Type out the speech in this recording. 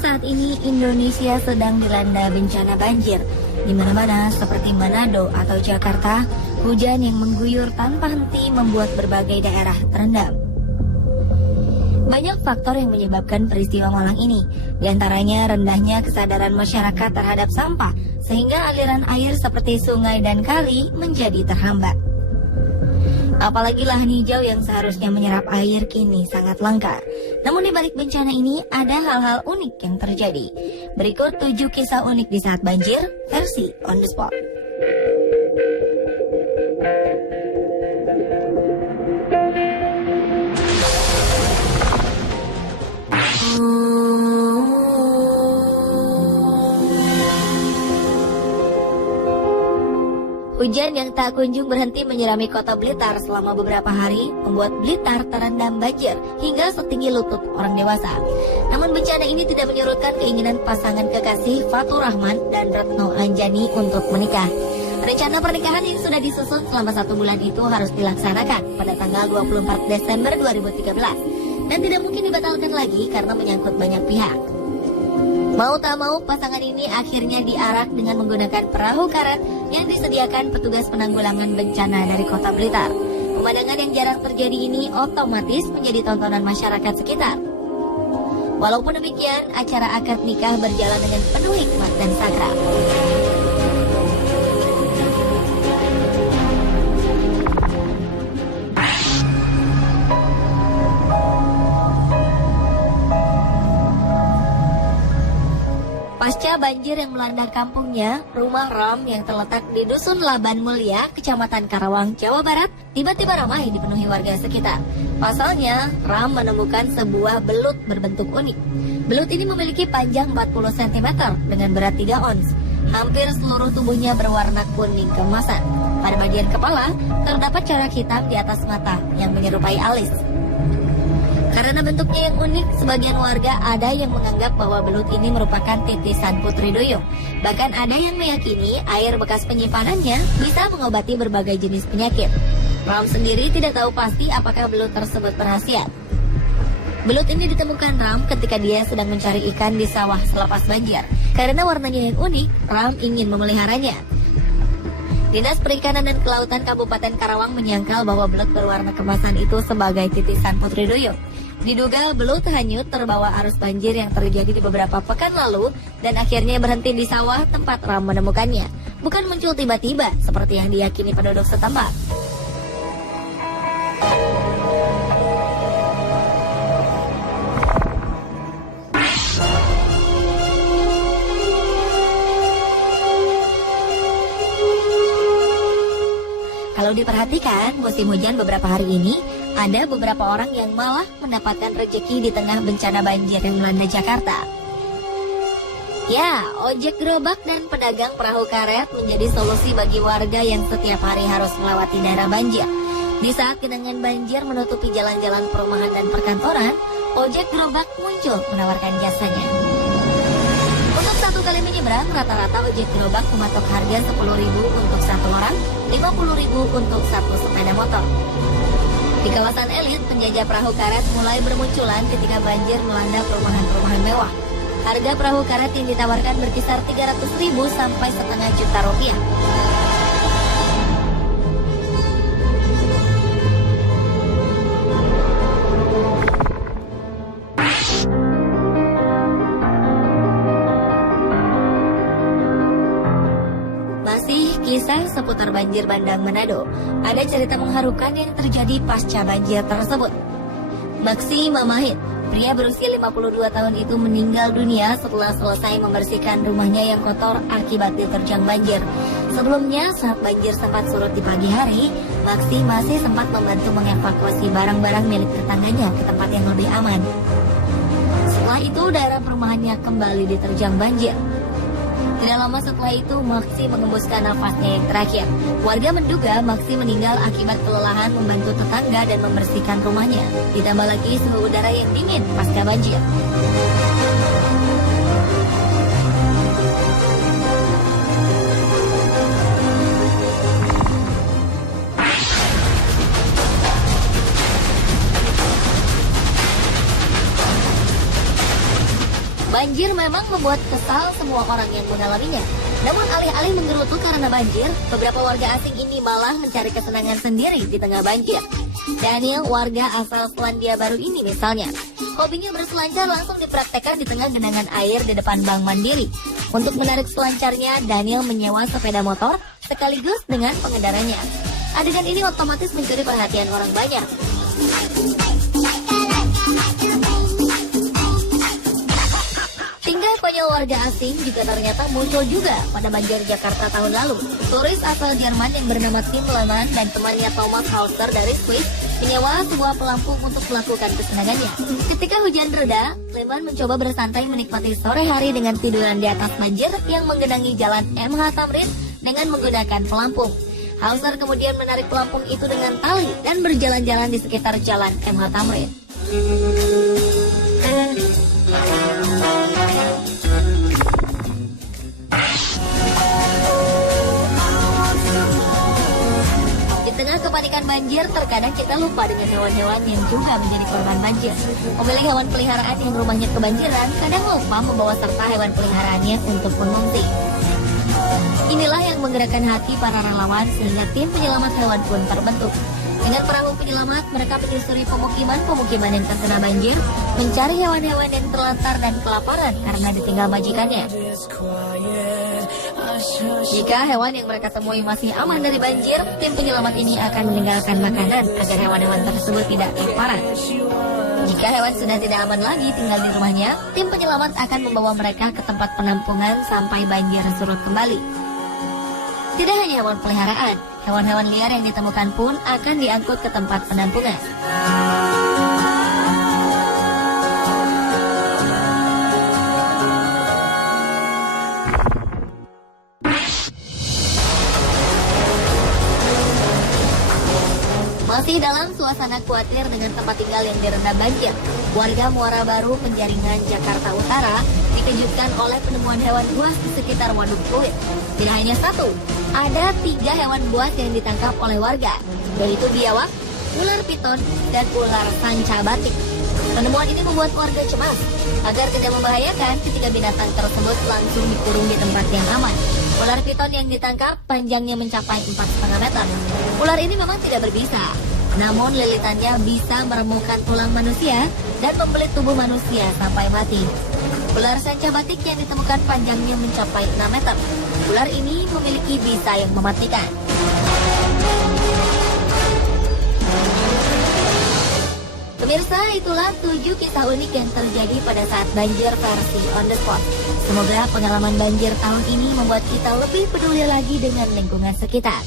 saat ini Indonesia sedang dilanda bencana banjir. Di mana-mana seperti Manado atau Jakarta, hujan yang mengguyur tanpa henti membuat berbagai daerah terendam. Banyak faktor yang menyebabkan peristiwa malang ini. Di antaranya rendahnya kesadaran masyarakat terhadap sampah, sehingga aliran air seperti sungai dan kali menjadi terhambat. Apalagi lahan hijau yang seharusnya menyerap air kini sangat langka. Namun di balik bencana ini ada hal-hal unik yang terjadi. Berikut 7 kisah unik di saat banjir versi On The Spot. Hujan yang tak kunjung berhenti menyirami kota Blitar selama beberapa hari membuat Blitar terendam banjir hingga setinggi lutut orang dewasa. Namun bencana ini tidak menyurutkan keinginan pasangan kekasih Fatur Rahman dan Retno Anjani untuk menikah. Rencana pernikahan yang sudah disusun selama 1 bulan itu harus dilaksanakan pada tanggal 24 Desember 2013 dan tidak mungkin dibatalkan lagi karena menyangkut banyak pihak. Mau tak mau, pasangan ini akhirnya diarak dengan menggunakan perahu karet yang disediakan petugas penanggulangan bencana dari kota Blitar. Pemandangan yang jarang terjadi ini otomatis menjadi tontonan masyarakat sekitar. Walaupun demikian, acara akad nikah berjalan dengan penuh hikmat dan sakral. Pasca banjir yang melanda kampungnya, rumah Ram yang terletak di Dusun Laban Mulia, Kecamatan Karawang, Jawa Barat, tiba-tiba ramai dipenuhi warga sekitar. Pasalnya, Ram menemukan sebuah belut berbentuk unik. Belut ini memiliki panjang 40 cm dengan berat 3 ons. Hampir seluruh tubuhnya berwarna kuning keemasan. Pada bagian kepala, terdapat corak hitam di atas mata yang menyerupai alis. Karena bentuknya yang unik, sebagian warga ada yang menganggap bahwa belut ini merupakan titisan Putri Duyung. Bahkan ada yang meyakini air bekas penyimpanannya bisa mengobati berbagai jenis penyakit. Ram sendiri tidak tahu pasti apakah belut tersebut berkhasiat. Belut ini ditemukan Ram ketika dia sedang mencari ikan di sawah selepas banjir. Karena warnanya yang unik, Ram ingin memeliharanya. Dinas Perikanan dan Kelautan Kabupaten Karawang menyangkal bahwa belut berwarna kemasan itu sebagai titisan Putri Duyung. Diduga belut hanyut terbawa arus banjir yang terjadi di beberapa pekan lalu dan akhirnya berhenti di sawah tempat Ram menemukannya. Bukan muncul tiba-tiba seperti yang diyakini penduduk setempat. Kalau diperhatikan, musim hujan beberapa hari ini, ada beberapa orang yang malah mendapatkan rezeki di tengah bencana banjir yang melanda Jakarta. Ya, ojek gerobak dan pedagang perahu karet menjadi solusi bagi warga yang setiap hari harus melewati daerah banjir. Di saat genangan banjir menutupi jalan-jalan perumahan dan perkantoran, ojek gerobak muncul menawarkan jasanya. Untuk 1 kali menyeberang, rata-rata ojek gerobak mematok harga 10.000 untuk 1 orang, 50.000 untuk 1 sepeda motor. Di kawasan elit, penjajah perahu karet mulai bermunculan ketika banjir melanda perumahan-perumahan mewah. Harga perahu karet yang ditawarkan berkisar 300.000 sampai setengah juta rupiah. Kisah seputar banjir bandang Manado. Ada cerita mengharukan yang terjadi pasca banjir tersebut. Maksi Mamahit, pria berusia 52 tahun itu meninggal dunia setelah selesai membersihkan rumahnya yang kotor akibat diterjang banjir. Sebelumnya, saat banjir sempat surut di pagi hari, Maksi masih sempat membantu mengevakuasi barang-barang milik tetangganya ke tempat yang lebih aman. Setelah itu, daerah perumahannya kembali diterjang banjir. Tidak lama setelah itu, Maksi mengembuskan nafasnya yang terakhir. Warga menduga Maksi meninggal akibat kelelahan membantu tetangga dan membersihkan rumahnya. Ditambah lagi suhu udara yang dingin pasca banjir. Banjir memang membuat kesal semua orang yang mengalaminya. Namun alih-alih menggerutu karena banjir, beberapa warga asing ini malah mencari kesenangan sendiri di tengah banjir. Daniel, warga asal Selandia Baru ini misalnya, hobinya berselancar langsung dipraktekkan di tengah genangan air di depan Bank Mandiri. Untuk menarik selancarnya, Daniel menyewa sepeda motor sekaligus dengan pengendaranya. Adegan ini otomatis mencuri perhatian orang banyak. Tingkah konyol warga asing juga ternyata muncul juga pada banjir Jakarta tahun lalu. Turis asal Jerman yang bernama Tim Lehmann dan temannya Thomas Hauser dari Swiss menyewa sebuah pelampung untuk melakukan kesenangannya. Ketika hujan reda, Lehmann mencoba bersantai menikmati sore hari dengan tiduran di atas banjir yang menggenangi jalan MH Tamrin dengan menggunakan pelampung. Hauser kemudian menarik pelampung itu dengan tali dan berjalan-jalan di sekitar jalan MH Tamrin. Di tengah kepanikan banjir, terkadang kita lupa dengan hewan-hewan yang juga menjadi korban banjir. Pemilik hewan peliharaan yang rumahnya kebanjiran kadang lupa membawa serta hewan peliharaannya untuk mengungsi. Inilah yang menggerakkan hati para relawan sehingga tim penyelamat hewan pun terbentuk. Dengan perahu penyelamat, mereka menyusuri pemukiman-pemukiman yang terkena banjir, mencari hewan-hewan yang terlantar dan kelaparan karena ditinggal majikannya. Jika hewan yang mereka temui masih aman dari banjir, tim penyelamat ini akan meninggalkan makanan agar hewan-hewan tersebut tidak kelaparan. Jika hewan sudah tidak aman lagi tinggal di rumahnya, tim penyelamat akan membawa mereka ke tempat penampungan sampai banjir surut kembali. Tidak hanya hewan peliharaan, hewan-hewan liar yang ditemukan pun akan diangkut ke tempat penampungan. Masih dalam suasana khawatir dengan tempat tinggal yang direndam banjir, warga Muara Baru, Penjaringan, Jakarta Utara dikejutkan oleh penemuan hewan buas di sekitar Waduk Pluit. Tidak hanya satu, ada 3 hewan buas yang ditangkap oleh warga, yaitu biawak, ular piton, dan ular sanca batik. Penemuan ini membuat warga cemas. Agar tidak membahayakan, ketiga binatang tersebut langsung dikurung di tempat yang aman. Ular piton yang ditangkap panjangnya mencapai 4,5 meter. Ular ini memang tidak berbisa, namun lilitannya bisa meremukkan tulang manusia dan membelit tubuh manusia sampai mati. Ular sanca batik yang ditemukan panjangnya mencapai 6 meter. Ular ini memiliki bisa yang mematikan. Pemirsa, itulah 7 kisah unik yang terjadi pada saat banjir versi on the spot. Semoga pengalaman banjir tahun ini membuat kita lebih peduli lagi dengan lingkungan sekitar.